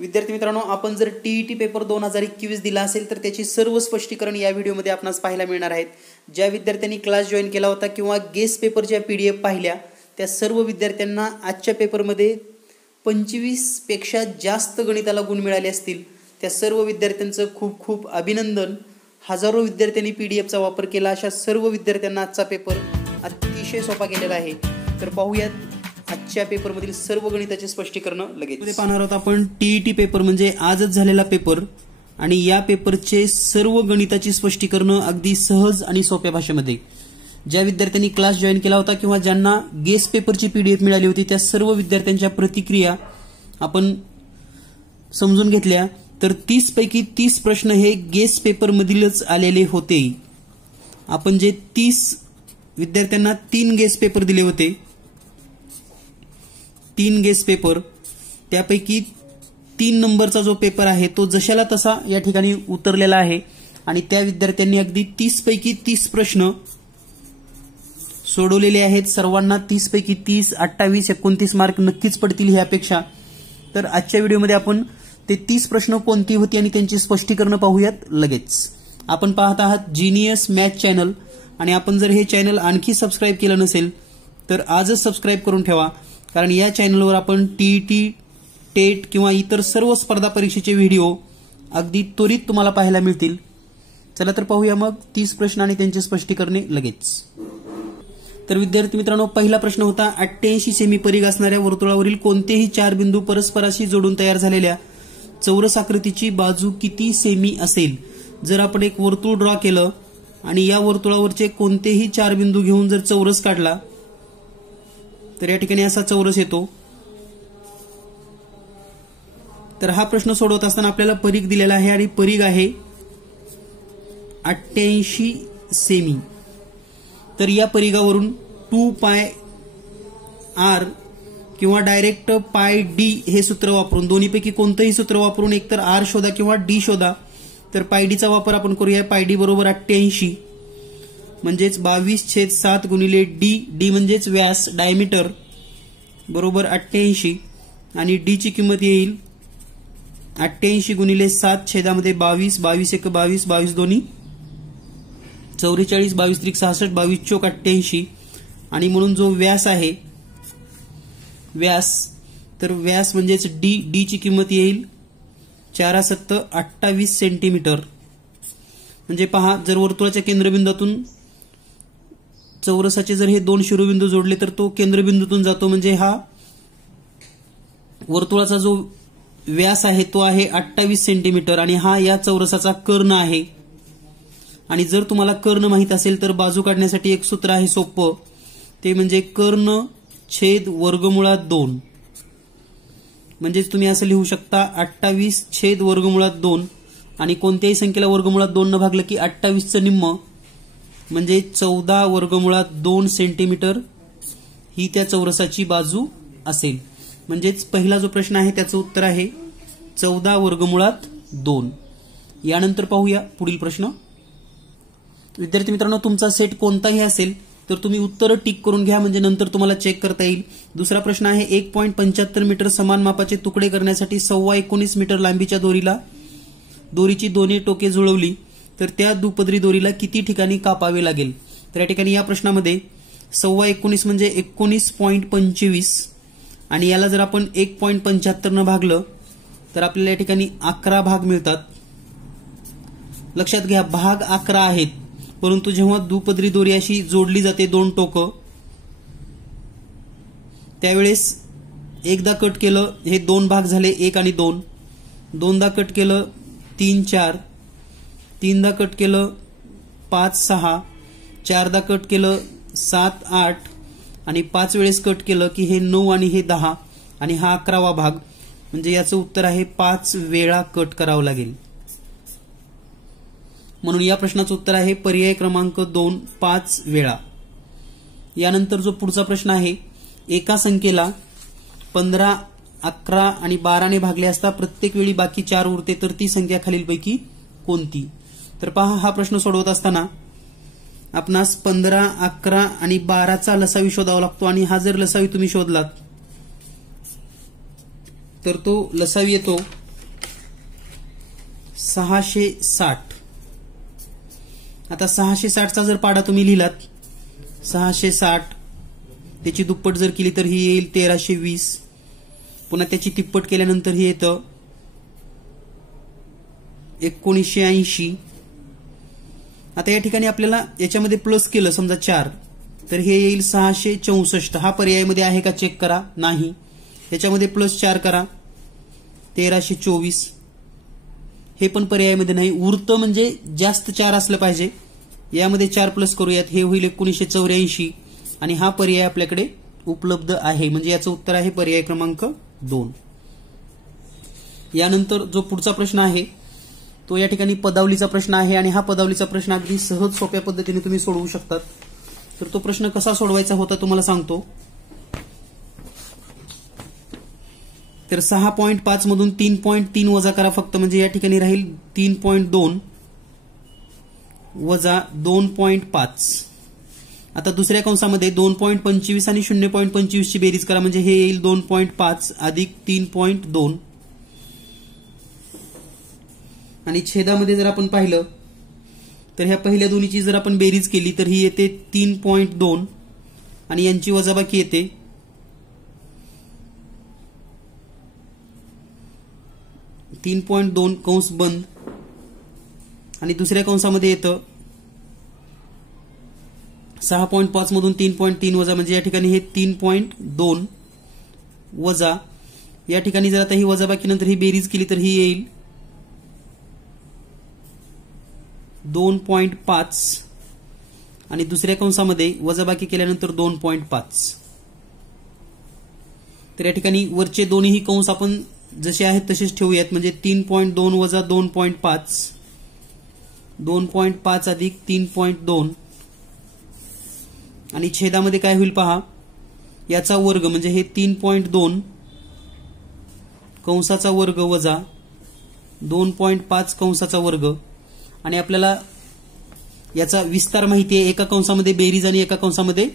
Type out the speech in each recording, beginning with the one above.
विद्यार्थी मित्रांनो, आपण जर टीईटी पेपर 2021 दिला असेल तर त्याची सर्व स्पष्टीकरण या व्हिडिओमध्ये आपणास पाहायला मिळणार आहेत। ज्या विद्यार्थ्यांनी क्लास जॉइन केला होता किंवा गेस्ट पेपरच्या पीडीएफ पाहिल्या त्या सर्व विद्यार्थ्यांना आजच्या पेपरमध्ये 25 पेक्षा जास्त गणिताला गुण मिळाले असतील। त्या सर्व विद्यार्थ्यांचं खूप खूप अभिनंदन। हजारो विद्यार्थ्यांनी पीडीएफचा वापर केला। अशा सर्व विद्यार्थ्यांना आजचा पेपर अतिशय सोपा गेलेला आहे। तर पाहूयात आजच्या पेपरमधील सर्व गणिताचे स्पष्टीकरण लगेच पाहणार आहोत आपण। टीईटी पेपर म्हणजे आजच झालेला पेपर आणि या पेपरचे सर्व गणिताची स्पष्टीकरण अगदी सहज आणि सोप्या भाषेमध्ये। ज्या विद्यार्थ्यांनी क्लास जॉइन केला होता किंवा ज्यांना गेस्ट पेपरची पीडीएफ मिळाली होती त्या सर्व विद्यार्थ्यांच्या प्रतिक्रिया आपण समजून घेतल्या। तर 30 पैकी 30 प्रश्न हे गेस्ट पेपर मधीलच आलेले होते। आपण जे 30 विद्यार्थ्यांना 3 गेस्ट पेपर दिले होते, 3 गेस्ट पेपर, त्यापैकी 3 नंबरचा जो पेपर आहे तो जशाला तसा या ठिकाणी उतरलेला आहे आणि त्या विद्यार्थ्यांनी अगदी 30 पैकी 30 प्रश्न सोडवलेले आहेत। सर्वांना 30 पैकी 30, 28, 29 मार्क नक्कीच पडतील ही अपेक्षा। तर आजच्या व्हिडिओमध्ये आपण ते 30 प्रश्न कोणती होती आणि त्यांची स्पष्टीकरण पाहूयात लगेच। आपण पाहत आहात जीनियस मॅथ चॅनल आणि आपण जर हे चॅनल आणखी सबस्क्राइब केलं नसेल तर आजच सबस्क्राइब करून ठेवा, कारण या चॅनलवर आपण टीईटी, टेट किंवा इतर सर्व स्पर्धा परीक्षेचे व्हिडिओ अगदी त्वरित तुम्हाला पाहायला मिळतील। चला तर पाहूया मग 30 प्रश्न आणि त्यांचे स्पष्टीकरणे लगेच। तर विद्यार्थी मित्रांनो, पहिला प्रश्न होता 88 सेमी परिघ असणाऱ्या वर्तुळावरील कोणतेही 4 बिंदू परस्पराशी जोडून तयार झालेल्या चौरस आकृतीची बाजू किती सेमी असेल। जर आपण एक वर्तुळ ड्रॉ केलं आणि या वर्तुळावरचे कोणतेही 4 बिंदू घेऊन जर चौरस काढला तर या ठिकाणी असा चौरस येतो। तर हा प्रश्न सोडवत असताना आपल्याला परिघ दिलेला आहे आणि परिघ आहे 88 सेमी। तर या परिघावरून 2 पाय आर किंवा डायरेक्ट पाय डी हे सूत्र वापरून, दोन्हीपैकी कोणतेही सूत्र वापरून एकतर आर शोधा किंवा डी शोधा। तर पाय डीचा वापर आपण करूया। पाय डी बरोबर 88 म्हणजेच 22/7 गुणिले डी, डी म्हणजेच व्यास, डायमीटर बरोबर 88 आणि डी ची किंमत येईल 88 गुणिले 7 छेदामध्ये 22, 22 1 22, 22 दोन्ही 44, 22 त्रिक 66, 22 चौक 88 आणि म्हणून जो व्यास आहे व्यास, तर व्यास म्हणजेच डी, डी ची किंमत येईल 4×7 28 सेंटीमीटर। म्हणजे पहा, जर वर्तुळाच्या केंद्रबिंदूतून चौरसाचे जर हे 2 शिरोबिंदू जोडले तर तो केंद्रबिंदूतून जातो, म्हणजे हा वर्तुळाचा जो व्यास आहे तो आहे 28 सेंटीमीटर आणि हा या चौरसाचा कर्ण आहे। आणि जर तुम्हाला कर्ण माहित असेल तर बाजू काढण्यासाठी एक सूत्र आहे सोपं, ते म्हणजे कर्ण छेद वर्गमुळात 2। म्हणजेच तुम्ही असं लिहू शकता 28 छेद वर्गमुळात 2 आणि कोणत्याही संख्येला वर्गमुळात 2 न भागलं की 28चं निम्म म्हणजे 14 वर्गमुळात 2 सेंटीमीटर ही त्या चौरसाची बाजू असेल। म्हणजेच पहिला जो प्रश्न आहे त्याचं उत्तर आहे 14 वर्गमुळात 2। यानंतर पाहूया पुढील प्रश्न। विद्यार्थी मित्रांनो, तुमचा सेट कोणताही असेल तर तुम्ही उत्तर टिक करून घ्या, म्हणजे नंतर तुम्हाला चेक करता येईल। दुसरा प्रश्न आहे 1.75 मीटर समान मापाचे तुकडे करण्यासाठी 19.25 मीटर लांबीच्या दोरीची दोन्ही टोके जुळवली तर त्या दुपदरी दोरीला किती ठिकाणी कापावे लागेल। तर या ठिकाणी या प्रश्नामध्ये 19.25 म्हणजे 19.25 आणि याला जर आपण 1.75 न भागलं तर आपल्याला या ठिकाणी 11 भाग मिळतात। लक्षात घ्या, भाग 11 आहेत, परंतु जेव्हा दुपदरी दोरी अशी जोडली जाते 2 टोकं त्यावेळेस एकदा कट केलं हे 2 भाग झाले, 1 आणि 2, दोनदा कट केलं 3 4, तीनदा कट केलं 5 6, चारदा कट केलं 7 8 आणि 5 वेळेस कट केलं की हे 9 आणि हे 10 आणि हा 11वा भाग, म्हणजे याचं उत्तर आहे 5 वेळा कट करावं लागेल। म्हणून या प्रश्नाचं उत्तर आहे पर्याय क्रमांक 2, 5 वेळा। यानंतर जो पुढचा प्रश्न आहे, एका संख्येला 15, 11 आणि 12 ने भागले असता प्रत्येक वेळी बाकी 4 उरते तर ती संख्या खालीलपैकी कोणती। तर पहा, हा प्रश्न सोडवत असताना आपणास 15, 11 आणि 12चा लसावी शोधावा लागतो आणि हा जर लसावी तुम्ही शोधलात तर तो लसावी येतो 660. आता 660चा जर पाडा तुम्ही लिहिलात 660 त्याची दुप्पट जर केली तर ही येईल 1320. पुन्हा त्याची तिप्पट केल्यानंतर ही येतं 1980. आता या ठिकाणी आपल्याला याच्यामध्ये प्लस केलं समजा 4 तर हे येईल 664. हा पर्यायामध्ये आहे का चेक करा. नाही. याच्यामध्ये प्लस 4 करा 1324. हे पण पर्यायामध्ये नाही. उरतं म्हणजे जास्त 4 असलं पाहिजे. यामध्ये 4 प्लस करूयात. हे होईल 1984 आणि हा पर्याय आपल्याकडे उपलब्ध आहे. म्हणजे याचं उत्तर आहे पर्याय क्रमांक 2. यानंतर जो पुढचा प्रश्न आहे तो या ठिकाणी पदावलीचा प्रश्न आहे आणि हा पदावलीचा प्रश्न अगदी सहज सोप्या पद्धतीने तुम्ही सोडवू शकतात. तर तो प्रश्न कसा सोडवायचा होता तुम्हाला सांगतो. तर 6.5 मधून 3.3 वजा करा फक्त. म्हणजे या ठिकाणी राहील 3.2 वजा 2.5. आता दुसऱ्या कंसामध्ये 2.25 आणि 0.25 ची बेरीज करा. म्हणजे हे येईल 2.5 अधिक 3.2 आणि छेदामध्ये जर आपण पाहिलं तर ह्या पहिल्या दोन्हीची जर आपण बेरीज केली तर ही येते 3.2 आणि यांची वजाबाकी येते 3.2 कंस बंद आणि दुसऱ्या कंसामध्ये येतं 6.5 मधून 3.3 वजा. म्हणजे या ठिकाणी हे 3.2 वजा. या ठिकाणी जर आता ही वजाबाकी नंतर ही बेरीज केली तर ही येईल 2.5 आणि दुसऱ्या कंसामध्ये वजाबाकी केल्यानंतर 2.5. तर या ठिकाणी वरचे दोन्ही कंस आपण जसे आहेत तसेच ठेवूयात. म्हणजे 3.2 वजा 2.5 2.5 अधिक 3.2 आणि छेदामध्ये काय होईल पहा. याचा वर्ग म्हणजे हे 3.2 कंसाचा वर्ग वजा 2.5 कंसाचा वर्ग आणि आपल्याला याचा विस्तार माहिती आहे. एका कंसामध्ये बेरीज आणि एका कंसामध्ये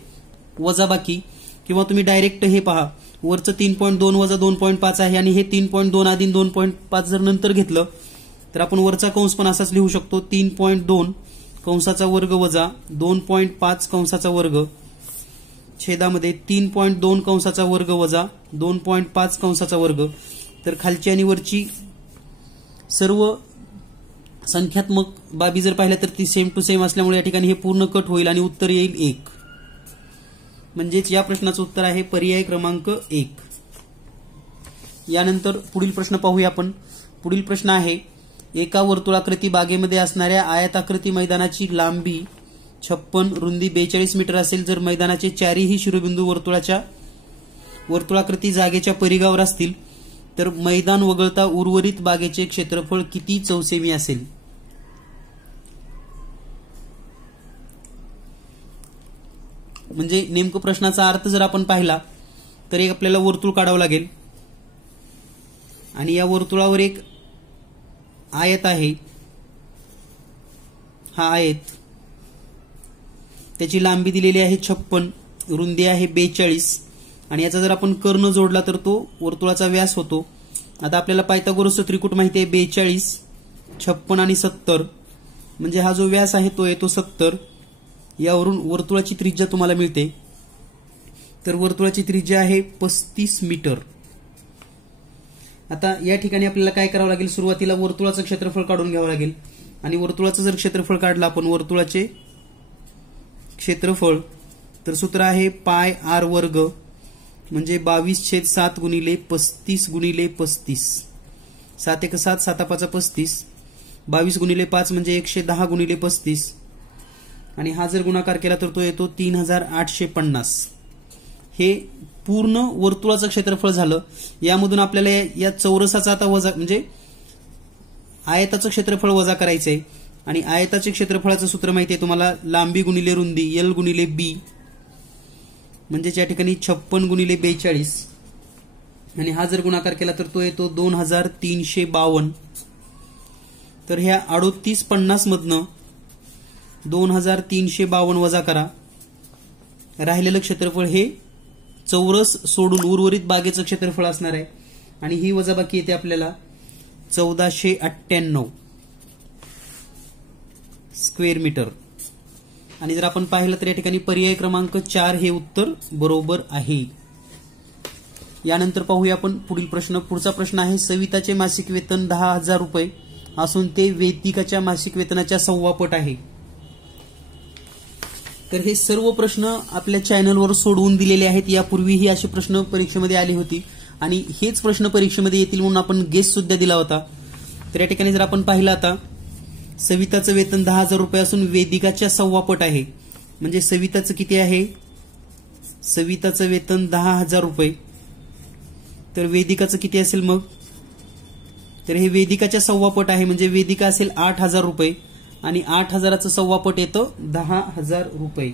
वजाबाकी. किंवा तुम्ही डायरेक्ट हे पहा वरचं 3.2 वजा 2.5 आहे आणि हे 3.2 आधी 2.5 जर नंतर घेतलं तर आपण वरचा कंस पण असाच लिहू शकतो. 3.2 कंसाचा वर्ग वजा 2.5 कंसाचा वर्ग छेदामध्ये 3.2 कंसाचा वर्ग वजा 2.5 कंसाचा वर्ग. तर खालची आणि वरची सर्व संख्यात्मक बाबी जर पाहिल्या तर ती सेम टू सेम असल्यामुळे या ठिकाणी हे पूर्ण कट होईल आणि उत्तर येईल 1. म्हणजेच या प्रश्नाचं उत्तर आहे पर्याय क्रमांक 1. यानंतर पुढील प्रश्न पाहूया आपण. पुढील प्रश्न आहे एका वर्तुळाकृती बागेमध्ये असणाऱ्या आयताकृती मैदानाची लांबी 56 रुंदी 42 मीटर असेल. जर मैदानाचे चारही शिरोबिंदू वर्तुळाकृती जागेच्या परिघावर असतील तर मैदान वगळता उर्वरित बागेचे क्षेत्रफळ किती चौसेमी असेल. म्हणजे नेमकं प्रश्नाचा अर्थ जर आपण पाहिला तर एक आपल्याला वर्तुळ काढावं लागेल आणि या वर्तुळावर एक आयत आहे. हा आयत त्याची लांबी दिलेली आहे 56 रुंदी आहे 42 आणि याचा जर आपण कर्ण जोडला तर तो वर्तुळाचा व्यास होतो. आता आपल्याला पायथागोरसचं त्रिकूट माहिती आहे 42 56 आणि 70. म्हणजे हा जो व्यास आहे तो येतो 70. यावरून वर्तुळाची त्रिज्या तुम्हाला मिळते. तर वर्तुळाची त्रिज्या आहे 35 मीटर. आता या ठिकाणी आपल्याला काय करावं लागेल. सुरुवातीला वर्तुळाचं क्षेत्रफळ काढून घ्यावं लागेल आणि वर्तुळाचं जर क्षेत्रफळ काढलं आपण वर्तुळाचे क्षेत्रफळ तर सूत्र आहे पाय आर वर्ग म्हणजे 22/7 गुणिले 35 गुणिले 35. 7 1 7 7 5 35. 22 गुणिले 5 म्हणजे 110 गुणिले 35 आणि हा जर गुणाकार केला तर तो येतो 3850. हे पूर्ण वर्तुळाचं क्षेत्रफळ झालं. यामधून आपल्याला या चौरसाचा आता वजा म्हणजे आयताचं क्षेत्रफळ वजा करायचंय आणि आयताचे क्षेत्रफळाचं सूत्र माहिती आहे तुम्हाला लांबी गुणिले रुंदी एल गुणिले बी म्हणजे या ठिकाणी 56 गुणिले 42 आणि हा जर गुणाकार केला तर तो येतो 2352. तर ह्या 3850 मधनं 2352 वजा करा. राहिलेलं क्षेत्रफळ हे चौरस सोडून उर्वरित बागेचं क्षेत्रफळ असणार आहे आणि ही वजाबाकी येते आपल्याला 1498. Square metre. आणि जर आपण पाहिलं तर या ठिकाणी पर्याय क्रमांक 4 हे उत्तर बरोबर आहे. यानंतर पाहूया आपण पुढील प्रश्न. पुढचा प्रश्न आहे सविताचे मासिक वेतन 10,000 रुपये असून ते वेदिकाच्या मासिक वेतनाच्या 1.25 पट आहे. तर हे सर्व प्रश्न आपल्या चॅनलवर सोडवून दिलेले आहेत. यापूर्वीही असे प्रश्न परीक्षेमध्ये आले होते आणि हेच प्रश्न परीक्षेमध्ये येतील म्हणून आपण गेस सुद्धा दिला होता. तर या ठिकाणी जर आपण पाहिलं आता सविताचं वेतन 10,000 रुपये असून वेदिकाच्या 1.25 पट आहे. म्हणजे सविताचं किती आहे? सविताचं वेतन 10,000 रुपये. तर वेदिकाचं किती असेल मग? तर हे वेदिकाच्या 1.25 पट आहे म्हणजे वेदिका असेल 8,000 रुपये आणि 8,000चं 1.25 पट येतं 10,000 रुपये.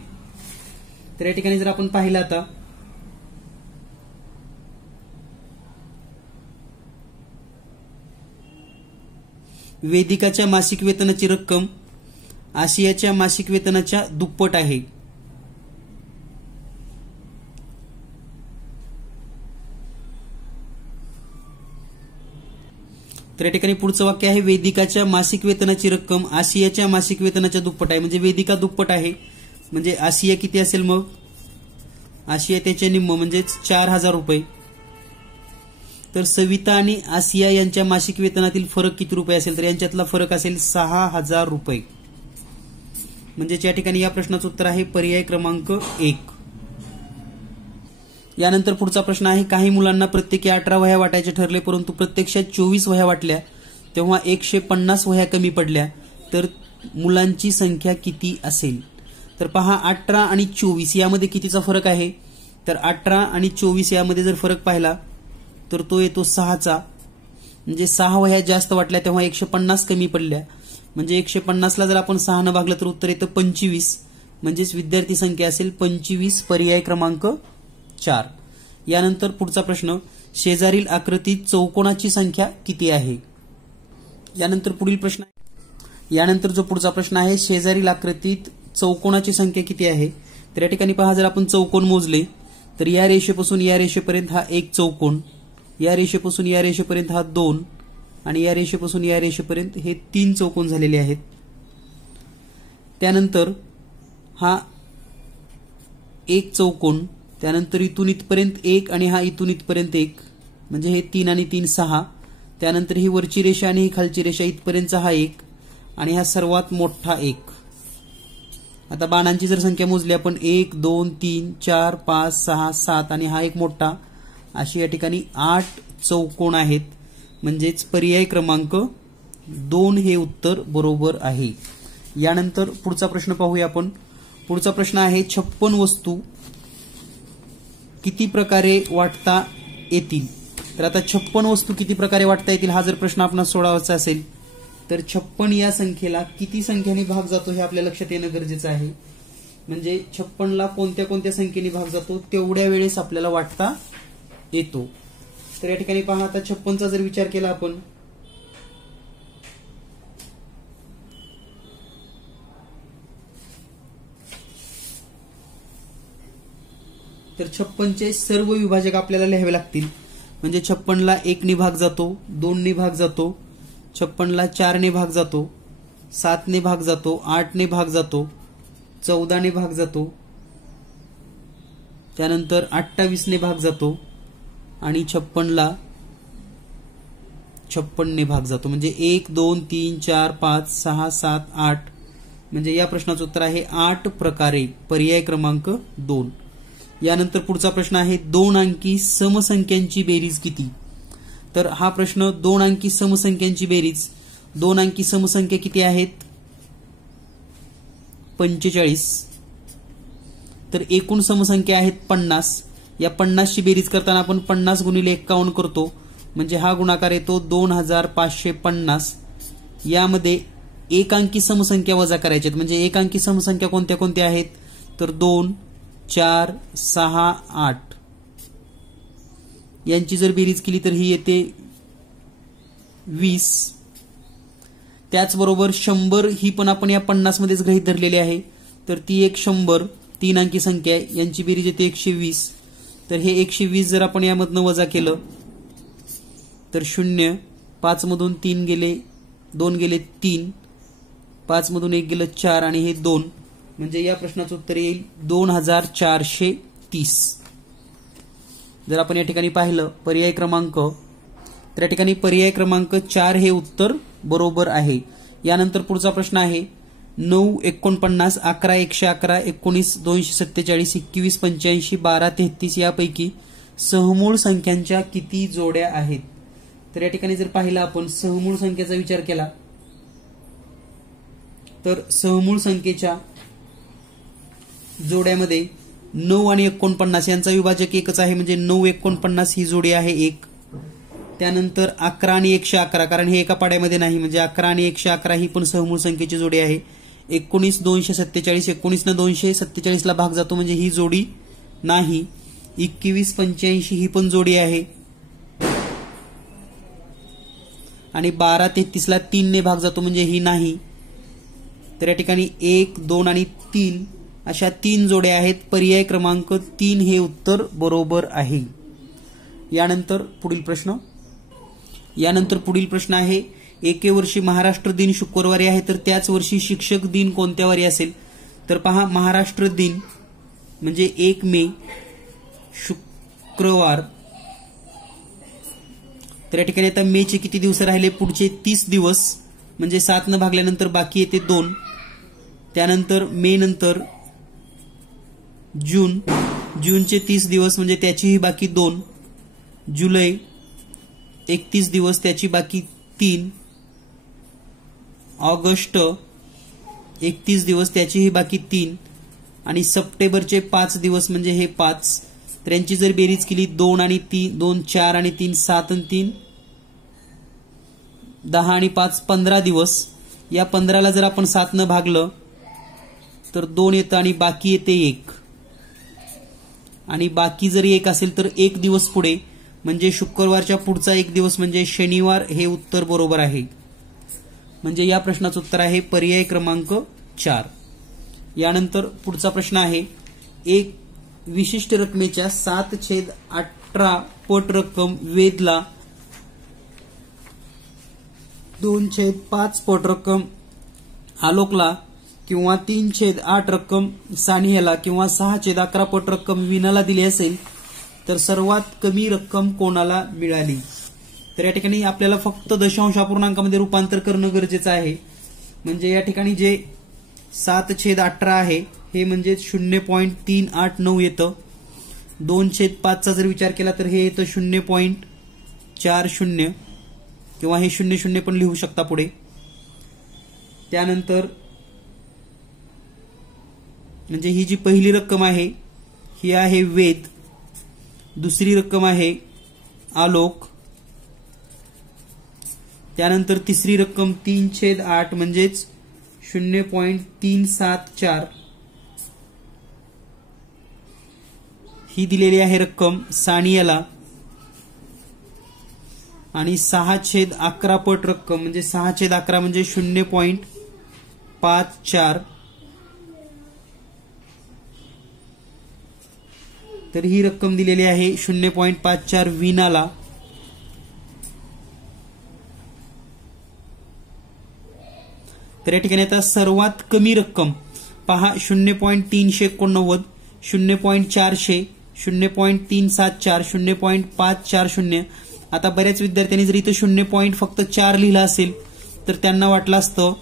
तर या ठिकाणी जर आपण पाहिलं आता वेदिकाच्या मासिक वेतनाची रक्कम आशियाच्या मासिक वेतनाच्या दुप्पट आहे. तर या ठिकाणी पुढचं वाक्य आहे वेदिकाच्या मासिक वेतनाची रक्कम आशियाच्या मासिक वेतनाच्या दुप्पट आहे. म्हणजे वेदिका दुप्पट आहे म्हणजे आशिया किती असेल मग? आशिया त्याच्या निम्म म्हणजेच 4,000 रुपये. तर सविता आणि आसिया यांच्या मासिक वेतनातील फरक किती रुपये असेल? तर यांच्यातला फरक असेल 6,000 रुपये. म्हणजे या ठिकाणी या प्रश्नाचं उत्तर आहे पर्याय क्रमांक 1. यानंतर पुढचा प्रश्न आहे काही मुलांना प्रत्येकी 18 वह्या वाटायचे ठरले परंतु प्रत्यक्षात 24 वह्या वाटल्या तेव्हा 150 वह्या कमी पडल्या तर मुलांची संख्या किती असेल? तर पहा 18 आणि 24 यामध्ये कितीचा फरक आहे? तर 18 आणि 24 यामध्ये जर फरक पाहिला तर तो येतो 6चा. म्हणजे 6 वह्या जास्त वाटल्या तेव्हा 150 कमी पडल्या. म्हणजे 150ला जर आपण 6 ने भागलं तर उत्तर येतं 25. म्हणजेच विद्यार्थी संख्या असेल 25. पर्याय क्रमांक 4. यानंतर पुढचा प्रश्न शेजारील आकृतीत चौकोनाची संख्या किती आहे? यानंतर जो पुढचा प्रश्न आहे शेजारील आकृतीत चौकोनाची संख्या किती आहे? तर या ठिकाणी पहा जर आपण चौकोन मोजले तर या रेषेपासून या रेषेपर्यंत हा एक चौकोन, या रेषेपासून या रेषेपर्यंत हा 2 आणि या रेषेपासून या रेषेपर्यंत हे 3 चौकोन झालेले आहेत. त्यानंतर हा एक चौकोन, त्यानंतर इथून इथपर्यंत 1 आणि हा इथून इथपर्यंत 1 म्हणजे हे 3 आणि 3 6. त्यानंतर ही वरची रेषा आणि ही खालची रेषा इथपर्यंतचा हा 1 आणि हा सर्वात मोठा 1. आता बाणांची जर संख्या मोजली आपण 1 2 3 4 5 6 7 आणि हा एक मोठा, अशी या ठिकाणी 8 चौकोन आहेत. म्हणजेच पर्याय क्रमांक 2 हे उत्तर बरोबर आहे. यानंतर पुढचा प्रश्न पाहूया आपण. पुढचा प्रश्न आहे 56 वस्तू किती प्रकारे वाटता येतील? तर आता 56 वस्तू किती प्रकारे वाटता येतील हा जर प्रश्न आपणास सोडवायचा असेल तर 56 या संख्येला किती संख्येने भाग जातो हे आपल्या लक्षात येणं गरजेचं आहे. म्हणजे 56ला कोणत्या कोणत्या संख्येने भाग जातो तेवढ्या वेळेस आपल्याला वाटता येतो. तर या ठिकाणी पहा आता 56चा जर विचार केला आपण तर 56चे सर्व विभाजक आपल्याला लिहावे लागतील. म्हणजे 56ला 1 ने भाग जातो, 2 ने भाग जातो, 56ला 4 ने भाग जातो, 7 ने भाग जातो, 8 ने भाग जातो, 14 ने भाग जातो, त्यानंतर 28 ने भाग जातो आणि 56ला 56 ने भाग जातो. म्हणजे 1 2 3 4 5 6 7 8 म्हणजे या प्रश्नाचं उत्तर आहे 8 प्रकारे. पर्याय क्रमांक 2. यानंतर पुढचा प्रश्न आहे 2 अंकी समसंख्यांची बेरीज किती? तर हा प्रश्न 2 अंकी समसंख्यांची बेरीज, 2 अंकी समसंख्या किती आहेत? 45. तर एकूण समसंख्या आहेत 50. या 50ची बेरीज करताना आपण 50 गुणिले 51 करतो म्हणजे हा गुणाकार येतो 2550. यामध्ये एक अंकी समसंख्या वजा करायच्यात. म्हणजे एक अंकी समसंख्या कोणत्या कोणत्या आहेत? तर 2 4 6 8 यांची जर बेरीज केली तर ही येते 20. त्याचबरोबर 100 ही पण आपण या 50 मध्येच गृहीत धरलेली आहे. तर ती एक 100 3 अंकी संख्या आहे, यांची बेरीज येते 120. तर हे 120 जर आपण यामधनं वजा केलं तर 0, 5 मधून 3 गेले, 2 गेले 3, 5 मधून 1 गेलं 4 आणि हे 2, म्हणजे या प्रश्नाचं उत्तर येईल 2430. जर आपण या ठिकाणी पाहिलं पर्याय क्रमांक, तर या ठिकाणी पर्याय क्रमांक 4 हे उत्तर बरोबर आहे. यानंतर पुढचा प्रश्न आहे 9 49 11 111 19 247 21 85 12 33 यापैकी सहमूळ संख्यांच्या किती जोड्या आहेत? तर या ठिकाणी जर पाहिलं आपण सहमूळ संख्येचा विचार केला तर सहमूळ संख्येच्या जोड्यामध्ये 9 आणि 49 यांचा विभाजक एकच आहे, म्हणजे 9 49 ही जोडी आहे एक. त्यानंतर 11 आणि 111, कारण हे एका पाड्यामध्ये नाही, म्हणजे 11 आणि 111 ही पण सहमूळ संख्येची जोडी आहे. 19 247, 19 न 247 ला भाग जातो म्हणजे ही जोडी नाही. 21 85 ही पण जोडी आहे आणि 12 33 ला 3 ने भाग जातो म्हणजे ही नाही. तर या ठिकाणी 1 2 आणि 3 अशा 3 जोड्या आहेत. पर्याय क्रमांक 3 हे उत्तर बरोबर आहे. यानंतर पुढील प्रश्न आहे एके वर्षी महाराष्ट्र दिन शुक्रवारी आहे तर त्याच वर्षी शिक्षक दिन कोणत्या वारी असेल? तर पहा, महाराष्ट्र दिन म्हणजे 1 मे शुक्रवार. तर या ठिकाणी आता मेचे किती दिवस राहिले? पुढचे 30 दिवस, म्हणजे 7 न भागल्यानंतर बाकी येते 2. त्यानंतर मे नंतर जूनचे 30 दिवस म्हणजे त्याचीही बाकी 2. जुलै 31 दिवस त्याची बाकी 3. ऑगस्ट 31 दिवस त्याचीही बाकी 3 आणि सप्टेंबरचे 5 दिवस म्हणजे हे 5. तर यांची जर बेरीज केली 2 आणि 3 2 4 आणि 3 7 आणि 3 10 आणि 5 15 दिवस. या 15ला जर आपण 7 न भागलं तर 2 येतं आणि बाकी येते 1, आणि बाकी जर 1 असेल तर 1 दिवस पुढे, म्हणजे शुक्रवारच्या पुढचा 1 दिवस म्हणजे शनिवार हे उत्तर बरोबर आहे. म्हणजे या प्रश्नाचं उत्तर आहे पर्याय क्रमांक 4. यानंतर पुढचा प्रश्न आहे एक विशिष्ट रकमेच्या 7/18 पट रक्कम वेदला, 2/5 पट रक्कम आलोकला किंवा 3/8 रक्कम सानियाला किंवा 6/11 पट रक्कम वीणाला दिली असेल तर सर्वात कमी रक्कम कोणाला मिळाली? तर या ठिकाणी आपल्याला फक्त दशांश अपूर्णांकामध्ये रूपांतर करणं गरजेचं आहे. म्हणजे या ठिकाणी जे 7/18 आहे हे म्हणजे 0.389 येतं. 2/5 चा जर विचार केला तर हे येतं 0.40 किंवा हे 00 पण लिहू शकता पुढे. त्यानंतर म्हणजे ही जी पहिली रक्कम आहे ही आहे वेद, दुसरी रक्कम आहे आलोक, त्यानंतर तिसरी रक्कम 3/8 म्हणजेच 0.374 ही दिलेली आहे रक्कम सानियाला, आणि 6/11 पट रक्कम म्हणजे 6/11 म्हणजे 0.54, तर ही रक्कम दिलेली आहे 0.54 वीणाला. तर या ठिकाणी आता सर्वात कमी रक्कम पहा 0.389, 0.400, 0.374, 0.540. आता बऱ्याच विद्यार्थ्यांनी जर इथं 0. फक्त 4 लिहिलं असेल तर त्यांना वाटलं असतं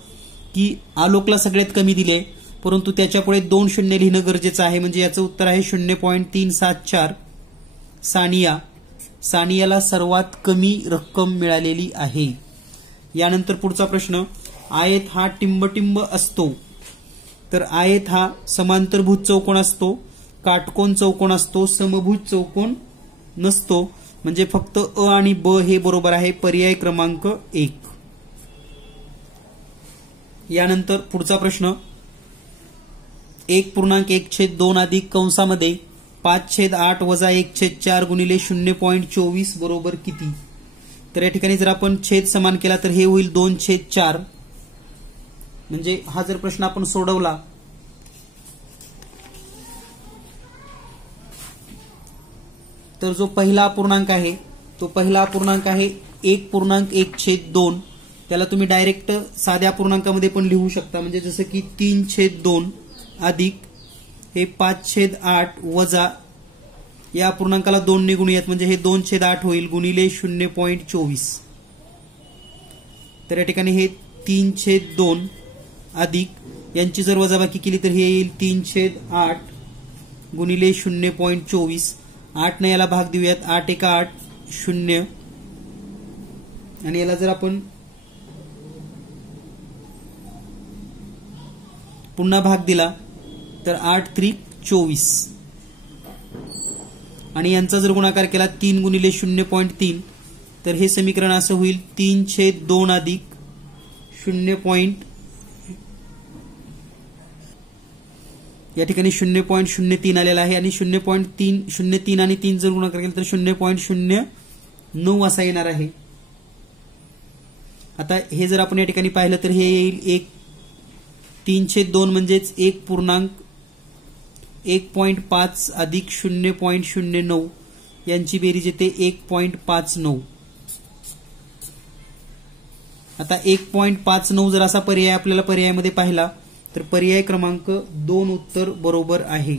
की आलोकला सगळ्यात कमी दिले, परंतु त्याच्यापुढे 2 शून्य लिहिणं गरजेचं आहे. म्हणजे याचं उत्तर आहे 0.374 सानियाला सर्वात कमी रक्कम मिळालेली आहे. यानंतर पुढचा प्रश्न, आयत हा टिंबटिंब असतो तर आयत हा समांतरभुज चौकोन असतो, काटकोन चौकोन असतो, समभुज चौकोन नसतो. म्हणजे फक्त अ आणि ब हे बरोबर आहे. पर्याय क्रमांक 1. यानंतर पुढचा प्रश्न, 1.1/2 अधिक कंसामध्ये 5/8 वजा 1/4 गुणिले 0.24 बरोबर किती? तर या ठिकाणी जर आपण छेद समान केला तर हे होईल 2/4. म्हणजे हा जर प्रश्न आपण सोडवला तर जो पहिला अपूर्णांक आहे तो पहिला अपूर्णांक आहे 1.1/2 त्याला तुम्ही डायरेक्ट साध्या पूर्णांकामध्ये पण लिहू शकता. म्हणजे जसं की 3/2 अधिक हे 5/8 वजा या अपूर्णांकाला 2 ने गुणूयात म्हणजे हे 2/8 होईल गुणिले 0.24. तर या ठिकाणी हे 3/2 अधिक यांची जर वजाबाकी केली तर हे येईल 3/8 गुणिले 0.24. 8 ने याला भाग देऊयात. 8 × 8 0 आणि याला जर आपण पुन्हा भाग दिला तर 8 × 3 = 24 आणि यांचा जर गुणाकार केला 3 गुणिले 0.3 तर हे समीकरण असं होईल 3/2 अधिक 0. या ठिकाणी 0.03 आलेला आहे आणि 0.03 आणि 3 जर गुणाकार केला तर 0.09 असा येणार आहे. आता हे जर आपण या ठिकाणी पाहिलं तर हे येईल 3/2 म्हणजेच 1.5 अधिक 0.09 यांची बेरीज येते 1.59. आता 1.59 जर असा पर्याय आपल्याला पर्यायामध्ये पाहिला तर पर्याय क्रमांक 2 उत्तर बरोबर आहे.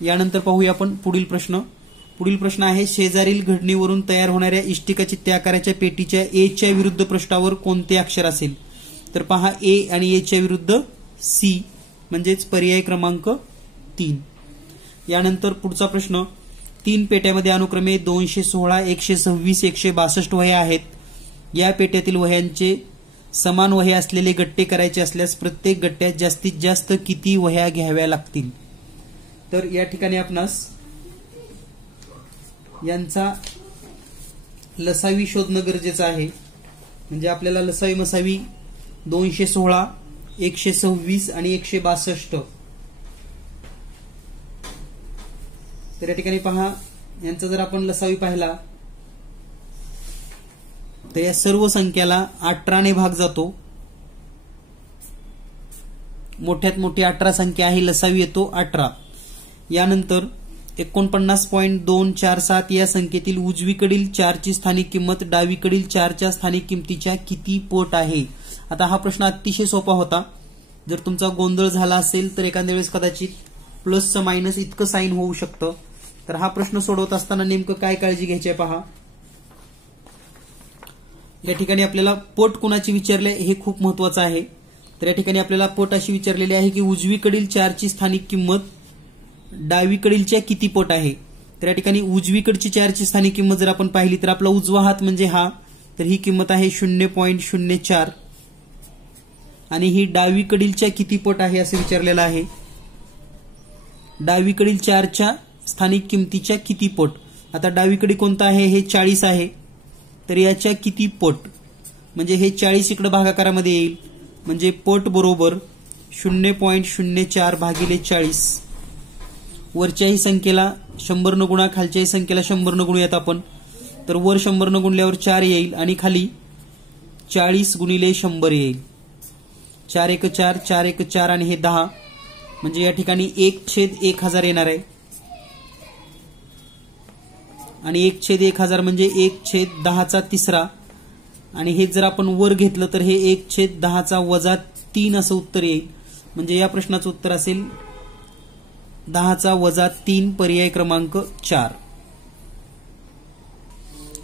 यानंतर पाहूया आपण पुढील प्रश्न. पुढील प्रश्न आहे शेजारील घडणीवरून तयार होणाऱ्या इष्टिकाचित्ते आकाराच्या पेटीच्या ए च्या विरुद्ध पृष्ठावर कोणते अक्षर असेल. तर पहा ए आणि ए च्या विरुद्ध सी म्हणजेच पर्याय क्रमांक 3. यानंतर पुढचा प्रश्न 3 पेट्यामध्ये अनुक्रमे 216, 126, 162 वह्या आहेत. या पेट्यातील वह्यांचे समान वह्या असलेले गट्टे करायचे असल्यास प्रत्येक गट्ट्यात जास्तीत जास्त किती वह्या घ्याव्या लागतील. तर या ठिकाणी आपणास यांचा लसावी शोधणं गरजेचं आहे. म्हणजे आपल्याला लसावी मसावी 216, 126 आणि 162. तर या ठिकाणी पहा यांचा जर आपण लसावी पाहिला तर या सर्व संख्याला 18 ने भाग जातो. मोठ्यात मोठी 18 संख्या आहे, लसावी येतो 18. यानंतर 49.247 या संख्येतील उजवीकडील 4 ची स्थानिक किंमत डावीकडील 4 च्या स्थानिक किमतीच्या किती पट आहे. आता हा प्रश्न अतिशय सोपा होता. जर तुमचा गोंधळ झाला असेल तर एखाद्या वेळेस कदाचित प्लसचं मायनस इतकं साईन होऊ शकतं. तर हा प्रश्न सोडवत असताना नेमकं काय काळजी घ्यायची आहे पहा. या ठिकाणी आपल्याला पट कुणाची विचारले हे खूप महत्वाचं आहे. तर या ठिकाणी आपल्याला पट अशी विचारलेली आहे की उजवीकडील 4 ची स्थानिक किंमत डावीकडीलच्या किती पट आहे. तर या ठिकाणी उजवीकडची 4 ची स्थानिक किंमत जर आपण पाहिली तर आपला उजवा हात म्हणजे हा, तर ही किंमत आहे 0.04 आणि ही डावीकडीलच्या किती पट आहे असं विचारलेलं आहे. डावीकडील 4 च्या स्थानिक किमतीच्या किती पट. आता डावीकडे कोणता आहे, हे 40 आहे. तर याच्या किती पट म्हणजे हे 40 इकडे भागाकारामध्ये येईल म्हणजे पट बरोबर 0.04 भागिले 40. वरच्याही संख्येला 100 न गुणा, खालच्याही संख्येला 100 न गुणूयात आपण. तर वर 100 न गुणल्यावर 4 येईल आणि खाली 40 गुणिले 100 येईल. 4 × 1 = 4, 4 × 1 = 4 आणि हे 10 म्हणजे या ठिकाणी 1/1000 येणार आहे. आणि 1/1000 म्हणजे 1/10³ आणि हे जर आपण वर घेतलं तर हे 1/10⁻³ असं उत्तर येईल. म्हणजे या प्रश्नाचं उत्तर असेल 10⁻³ पर्याय क्रमांक 4.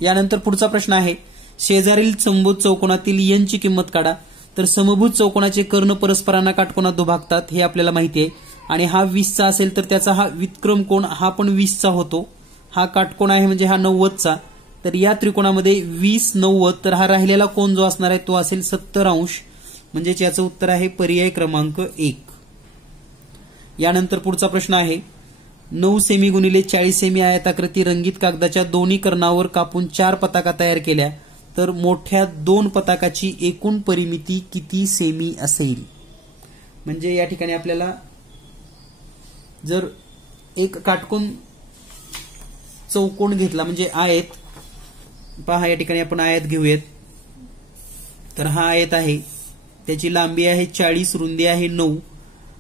यानंतर पुढचा प्रश्न आहे शेजारील समभुज चौकोनातील n ची किंमत काढा. तर समभुज चौकोनाचे कर्ण परस्परांना काटकोनात दुभागतात हे आपल्याला माहिती आहे. आणि हा 20चा असेल तर त्याचा हा व्युत्क्रम कोन हा पण 20चा होतो. हा काटकोन आहे म्हणजे हा 90चा. तर या त्रिकोणामध्ये 20, 90 तर हा राहिलेला कोन जो असणार आहे तो असेल 70°. म्हणजेच याचं उत्तर आहे पर्याय क्रमांक 1. यानंतर पुढचा प्रश्न आहे 9 सेमी गुणिले 40 सेमी आयताकृती रंगीत कागदाच्या दोन्ही कर्णावर कापून 4 पताका तयार केल्या तर मोठ्या 2 पताकाची एकूण परिमिती किती सेमी असेल. म्हणजे या ठिकाणी आपल्याला जर एक काटकोन चौकोन घेतला म्हणजे आयत, पहा या ठिकाणी आपण आयत घेऊयात. तर हा आयत आहे, त्याची लांबी आहे 40, रुंदी आहे 9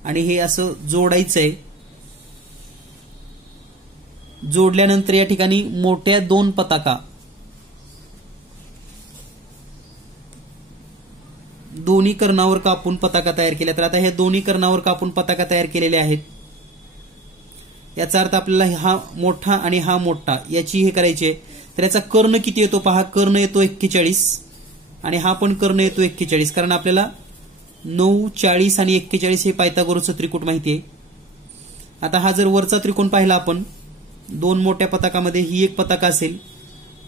आणि हे असं जोडायचं आहे. जोडल्यानंतर या ठिकाणी मोठ्या 2 पताका दोन्ही कर्णावर कापून पताका तयार केल्या. तर आता ह्या दोन्ही कर्णावर कापून पताका तयार केलेल्या आहेत. याचा अर्थ आपल्याला हा मोठा आणि हा मोठा याची हे करायची आहे. तर याचा कर्ण किती येतो पहा. कर्ण येतो 41 आणि हा पण कर्ण येतो 41, कारण आपल्याला 9, 40 आणि 41 हे पायथागोरसचं त्रिकूट माहिती आहे. आता हा जर वरचा त्रिकोण पाहिला आपण, दोन मोठ्या पताकामध्ये ही एक पताका असेल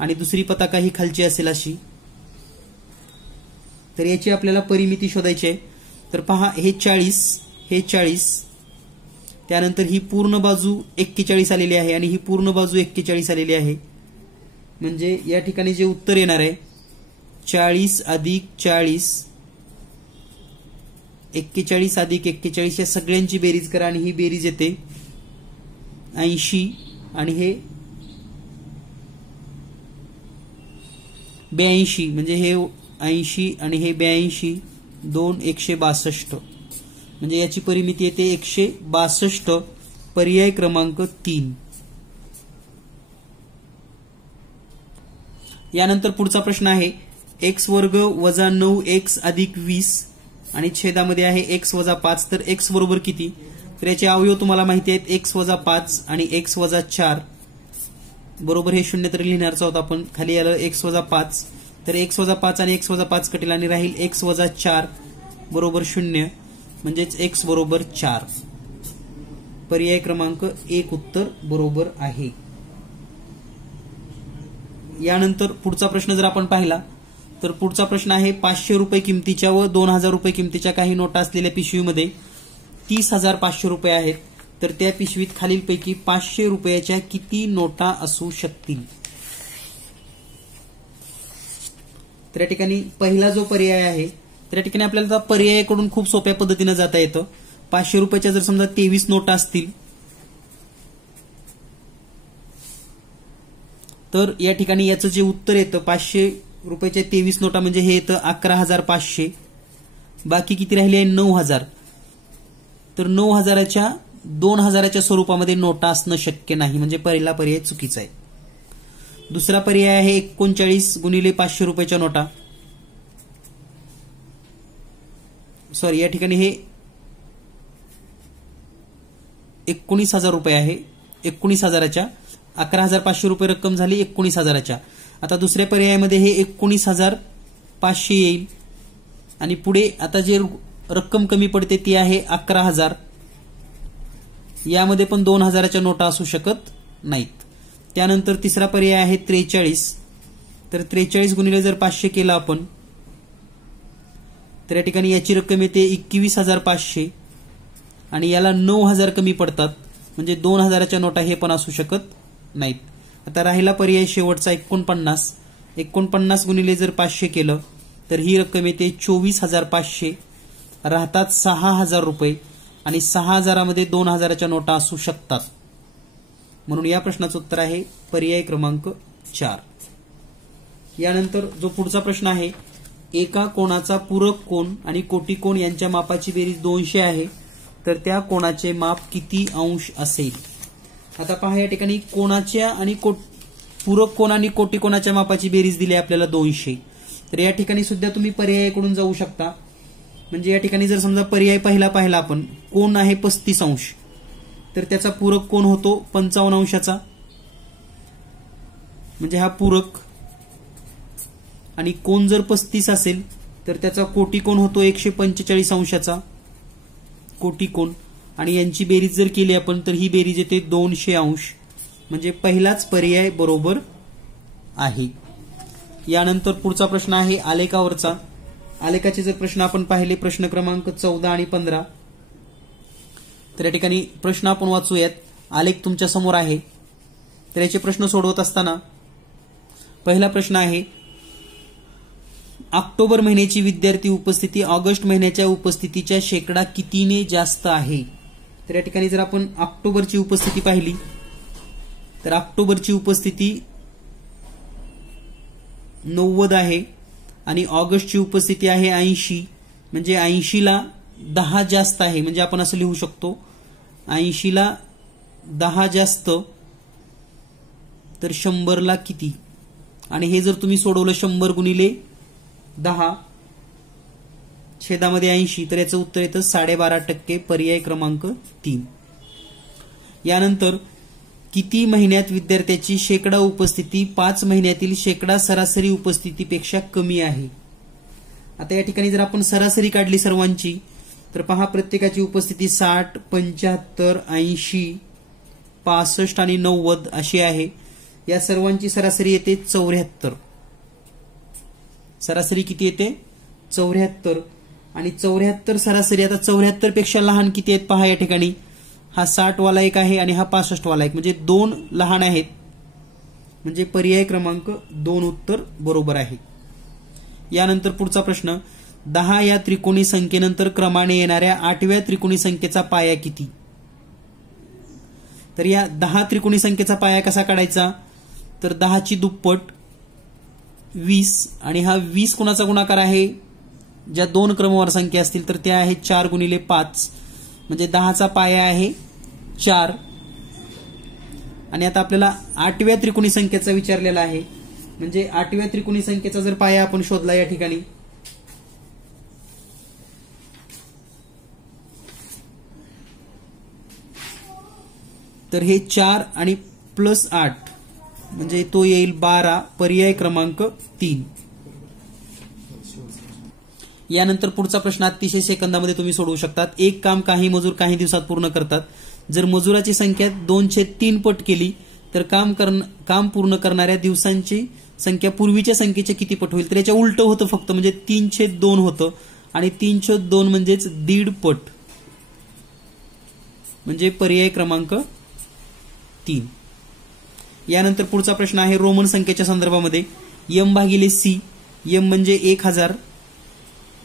आणि दुसरी पताका ही खालची असेल अशी. तर याची आपल्याला परिमिती शोधायची आहे. तर पहा हे 40, हे 40, त्यानंतर ही पूर्ण बाजू 41 आलेली आहे आणि ही पूर्ण बाजू 41 आलेली आहे. म्हणजे या ठिकाणी जे उत्तर येणार आहे 40 अधिक 40, 41 अधिक 41 या सगळ्यांची बेरीज करा आणि ही बेरीज येते 80 आणि हे 82, म्हणजे हे 80 आणि हे 82, 2 162, म्हणजे याची परिमिती येते 162. पर्याय क्रमांक 3. यानंतर पुढचा प्रश्न आहे x वर्ग वजा 9x अधिक 20 आणि छेदामध्ये आहे x वजा 5. तर x बरोबर किती. तर याचे अवयव तुम्हाला माहिती आहेत, x वजा 5 आणि x वजा 4 बरोबर हे शून्य तर लिहिणारच आहोत आपण. खाली आलं x वजा 5, तर x वजा 5 आणि x वजा 5 कटेल आणि राहील x वजा 4 बरोबर 0, म्हणजेच x बरोबर 4. पर्याय क्रमांक 1 उत्तर बरोबर आहे. यानंतर पुढचा प्रश्न जर आपण पाहिला तर पुढचा प्रश्न आहे 500 रुपये किमतीच्या व 2000 रुपये किमतीच्या काही नोटा असलेल्या पिशवीमध्ये 30,500 रुपये आहेत. तर त्या पिशवीत खालीलपैकी 500 रुपयाच्या किती नोटा असू शकतील. तर या ठिकाणी पहिला जो पर्याय आहे, तर या ठिकाणी आपल्याला पर्यायाकडून खूप सोप्या पद्धतीने जाता येतं. 500 रुपयाच्या जर समजा 23 नोटा असतील तर या ठिकाणी याचं जे उत्तर येतं 500 रुपयाच्या 23 नोटा म्हणजे हे येतं 11,500. बाकी किती राहिले आहे 9,000. तर 9,000च्या 2,000च्या स्वरूपामध्ये नोटा असणं शक्य नाही, म्हणजे पहिला पर्याय चुकीचा आहे. दुसरा पर्याय आहे 39 गुणिले 500 रुपयाच्या नोटा. सॉरी, या ठिकाणी हे 19,000 रुपये आहे. 19,000च्या 11,500 रुपये रक्कम झाली 19,000च्या. आता दुसऱ्या पर्यायामध्ये हे 19,500 येईल आणि पुढे आता जे रक्कम कमी पडते ती आहे 11,000. यामध्ये पण 2,000च्या नोटा असू शकत नाहीत. त्यानंतर तिसरा पर्याय आहे 43. तर 43 गुणिले जर 500 केलं आपण तर या ठिकाणी याची रक्कम येते 21,500 आणि याला 9,000 कमी पडतात, म्हणजे 2,000च्या नोटा हे पण असू शकत नाहीत. आता राहिला पर्याय शेवटचा 49. 49 गुणिले जर 500 केलं तर ही रक्कम येते 24,500. राहतात 6,000 रुपये आणि 6,000मध्ये 2,000च्या नोटा असू शकतात. म्हणून या प्रश्नाचं उत्तर आहे पर्याय क्रमांक 4. यानंतर जो पुढचा प्रश्न आहे, एका कोणाचा पूरक कोन आणि कोटी कोन यांच्या मापाची बेरीज 200 आहे, तर त्या कोणाचे माप किती अंश असेल. आता पहा या ठिकाणी कोणाच्या आणि पूरक कोन आणि कोटी कोणाच्या मापाची बेरीज दिली आपल्याला 200. तर या ठिकाणी सुद्धा तुम्ही पर्यायाकडून जाऊ शकता. म्हणजे या ठिकाणी जर समजा पर्याय पाहिला आपण, कोन आहे 35 अंश, तर त्याचा पूरक कोन होतो 55 अंशाचा, म्हणजे हा पूरक. आणि कोन जर 35 असेल तर त्याचा कोटी कोन होतो 145 अंशाचा, कोटी कोन. आणि यांची बेरीज जर केली आपण तर ही बेरीज येते 200 अंश, म्हणजे पहिलाच पर्याय बरोबर आहे. यानंतर पुढचा प्रश्न आहे आलेखावरचा. आलेखाचे जर प्रश्न आपण पाहिले, प्रश्न क्रमांक 14 आणि 15. तर या ठिकाणी प्रश्न आपण वाचूयात. आलेख तुमच्या समोर आहे. तर याचे प्रश्न सोडवत असताना पहिला प्रश्न आहे, ऑक्टोबर महिन्याची विद्यार्थी उपस्थिती ऑगस्ट महिन्याच्या उपस्थितीच्या शेकडा कितीने जास्त आहे. तर या ठिकाणी जर आपण ऑक्टोबरची उपस्थिती पाहिली तर ऑक्टोबरची उपस्थिती 90 आहे आणि ऑगस्टची उपस्थिती आहे 80, म्हणजे 80ला 10 जास्त आहे. म्हणजे आपण असं लिहू शकतो 80ला 10 जास्त तर 100ला किती. आणि हे जर तुम्ही सोडवलं 100 गुणिले 10 छेदामध्ये 80, तर याचं उत्तर येतं 12.5%, पर्याय क्रमांक 3. यानंतर किती महिन्यात विद्यार्थ्याची शेकडा उपस्थिती 5 महिन्यातील शेकडा सरासरी उपस्थितीपेक्षा कमी आहे? आता या ठिकाणी जर आपण सरासरी काढली सर्वांची, तर पहा प्रत्येकाची उपस्थिती 60, 75, 80, 65 आणि 90 अशी आहे. या सर्वांची सरासरी येते 74. सरासरी किती येते? 74. आणि 74 सरासरी. आता 74 पेक्षा लहान किती आहेत पहा या ठिकाणी. हा 60 वाला एक आहे आणि हा 65 वाला एक, म्हणजे 2 लहान आहेत. म्हणजे पर्याय क्रमांक 2 उत्तर बरोबर आहे. यानंतर पुढचा प्रश्न, 10 या त्रिकोणी संख्येनंतर क्रमाने येणाऱ्या 8व्या त्रिकोणी संख्येचा पाया किती? तर या 10 त्रिकोणी संख्येचा पाया कसा काढायचा? तर 10 ची दुप्पट 20 आणि हा 20 कोणाचा गुणाकार आहे? ज्या 2 क्रमवार संख्या असतील तर त्या आहेत 4 गुणिले 5, म्हणजे 10चा पाया आहे 4. आणि आता आपल्याला 8व्या त्रिकोणी संख्येचा विचारलेला आहे, म्हणजे 8व्या त्रिकोणी संख्येचा जर पाया आपण शोधला या ठिकाणी, तर हे 4 आणि प्लस 8 म्हणजे तो येईल 12, पर्याय क्रमांक 3. यानंतर पुढचा प्रश्न अतिशय सेकंदामध्ये तुम्ही सोडवू शकतात. एक काम काही मजूर काही दिवसात पूर्ण करतात. जर मजुराची संख्या 2/3 पट केली तर काम पूर्ण करणाऱ्या दिवसांची संख्या पूर्वीच्या संख्येच्या किती पट होईल? तर याच्या उलट होतं फक्त, म्हणजे 3/2 होतं आणि 3/2 म्हणजेच 1.5 पट, म्हणजे पर्याय क्रमांक 3. यानंतर पुढचा प्रश्न आहे रोमन संख्येच्या संदर्भामध्ये. m भागिले c, m म्हणजे 1000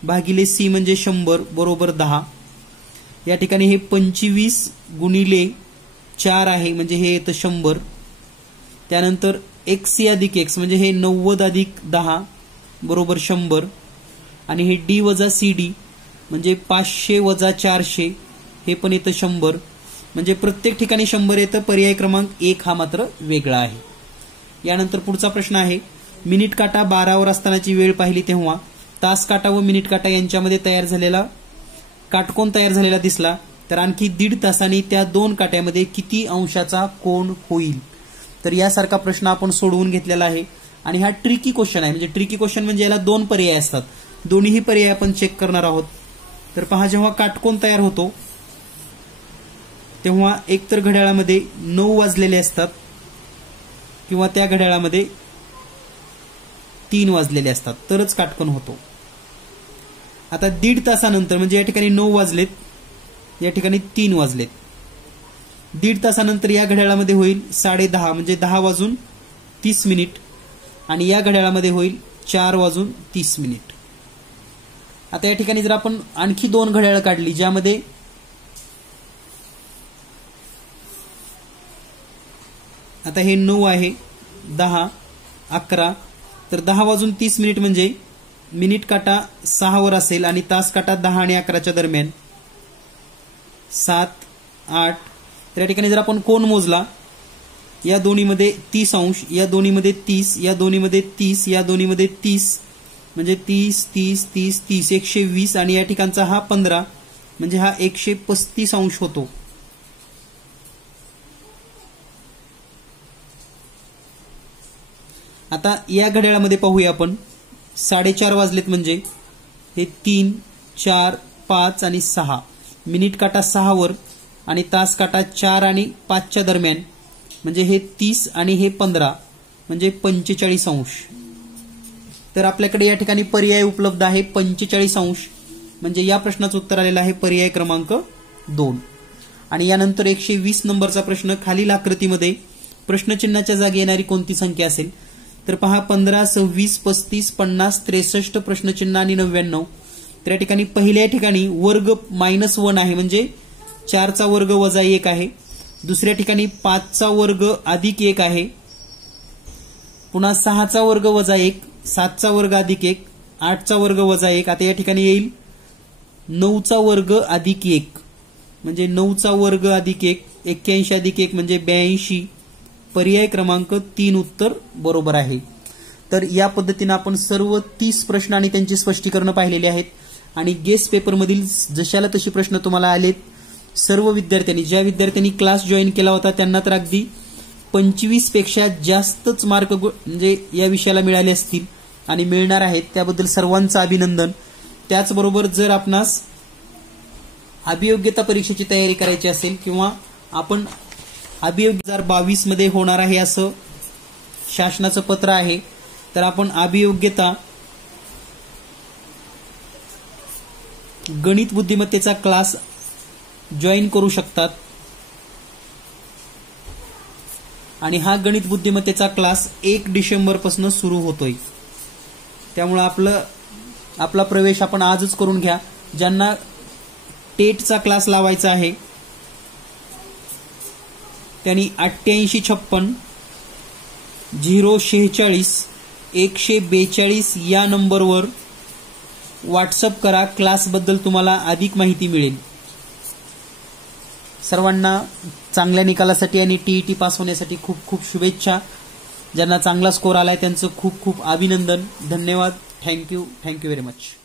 भागिले c म्हणजे 100 बरोबर 10. या ठिकाणी हे 25 गुणिले 4 आहे, म्हणजे हे येतं 100. त्यानंतर xc अधिक x म्हणजे हे 90 अधिक 10 बरोबर 100. आणि हे d वजा cd म्हणजे 500 वजा 400 हे पण येतं 100. म्हणजे प्रत्येक ठिकाणी 100 येतं. पर्याय क्रमांक 1 हा मात्र वेगळा आहे. यानंतर पुढचा प्रश्न आहे, मिनिट काटा 12 वर असतानाची वेळ पाहिली तेव्हा तास काटा व मिनिट काटा यांच्यामध्ये तयार झालेला काटकोन तयार झालेला दिसला, तर आणखी 1.5 तासांनी त्या 2 काट्यामध्ये किती अंशाचा कोन होईल? तर यासारखा प्रश्न आपण सोडवून घेतलेला आहे आणि हा ट्रिकी क्वेश्चन आहे. म्हणजे ट्रिकी क्वेश्चन म्हणजे याला 2 पर्याय असतात. दोन्हीही पर्याय आपण चेक करणार आहोत. तर पहा, जेव्हा काटकोन तयार होतो तेव्हा एकतर घड्याळामध्ये 9 वाजलेले असतात किंवा त्या घड्याळामध्ये 3 वाजलेले असतात, तरच काटकोन होतो. आता 1.5 तासानंतर, म्हणजे या ठिकाणी 9 वाजलेत, या ठिकाणी 3 वाजलेत, 1.5 तासानंतर या घड्याळामध्ये होईल 10:30 म्हणजे 10 वाजून 30 मिनिट आणि या घड्याळामध्ये होईल 4 वाजून 30 मिनिट. आता या ठिकाणी जर आपण आणखी 2 घड्याळ काढली, ज्यामध्ये आता हे 9 आहे, 10, 11, तर 10 वाजून 30 मिनिट म्हणजे मिनिट काटा 6 वर असेल आणि तास काटा 10 आणि 11च्या दरम्यान 7, 8. तर या ठिकाणी जर आपण कोन मोजला, या दोन्हीमध्ये 30 अंश, या दोन्हीमध्ये 30, या दोन्हीमध्ये 30, या दोन्हीमध्ये 30 म्हणजे 30, 30, 30, 30, 120 आणि या ठिकाणचा हा 15 म्हणजे हा 135 अंश होतो. आता या घड्याळामध्ये पाहूया आपण, 4:30 वाजलेत म्हणजे हे 3, 4, 5 आणि 6. मिनिट काटा 6 वर आणि तास काटा 4 आणि 5च्या दरम्यान म्हणजे हे 30 आणि हे 15 म्हणजे 45 अंश. तर आपल्याकडे या ठिकाणी पर्याय उपलब्ध आहे 45 अंश, म्हणजे या प्रश्नाचं उत्तर आलेलं आहे पर्याय क्रमांक 2. आणि यानंतर 120 नंबरचा प्रश्न, खालील आकृतीमध्ये प्रश्नचिन्हाच्या जागी येणारी कोणती संख्या असेल? तर पहा, 15, 26, 35, 50, 63 प्रश्नचिन्ह आणि 99. तर या ठिकाणी पहिल्या ठिकाणी वर्ग -1 आहे, म्हणजे 4चा वर्ग वजा 1 आहे. दुसऱ्या ठिकाणी 5चा वर्ग अधिक 1 आहे. पुन्हा 6चा वर्ग वजा 1, 7चा वर्ग अधिक 1, 8चा वर्ग वजा 1. आता या ठिकाणी येईल 9चा वर्ग अधिक 1 म्हणजे 9चा वर्ग अधिक 1, 81 अधिक 1 म्हणजे 82. पर्याय क्रमांक 3 उत्तर बरोबर आहे. तर या पद्धतीने आपण सर्व 30 प्रश्न आणि त्यांची स्पष्टीकरण पाहिलेली आहेत आणि गेस्ट पेपरमधील जशाला तशी प्रश्न तुम्हाला आलेत. सर्व विद्यार्थ्यांनी, ज्या विद्यार्थ्यांनी क्लास जॉईन केला होता त्यांना तर अगदी 25 पेक्षा जास्तच मार्क म्हणजे या विषयाला मिळाले असतील आणि मिळणार आहेत. त्याबद्दल सर्वांचं अभिनंदन. त्याचबरोबर जर आपणास अभियोग्यता परीक्षेची तयारी करायची असेल किंवा आपण अभियोग्य 2022 मध्ये होणार आहे असं शासनाचं पत्र आहे, तर आपण अभियोग्यता गणित बुद्धिमत्तेचा क्लास जॉईन करू शकतात. आणि हा गणित बुद्धिमत्तेचा क्लास 1 डिसेंबर पासून सुरू होतोय. त्यामुळे आपला प्रवेश आपण आजच करून घ्या. ज्यांना टेटचा क्लास लावायचा आहे त्यांनी 8856 046 142 या नंबरवर व्हॉट्सअप करा. क्लासबद्दल तुम्हाला अधिक माहिती मिळेल. सर्वांना चांगल्या निकालासाठी आणि टीईटी पास होण्यासाठी खूप खूप शुभेच्छा. ज्यांना चांगला स्कोर आलाय त्यांचं खूप खूप अभिनंदन. धन्यवाद. Thank you very much.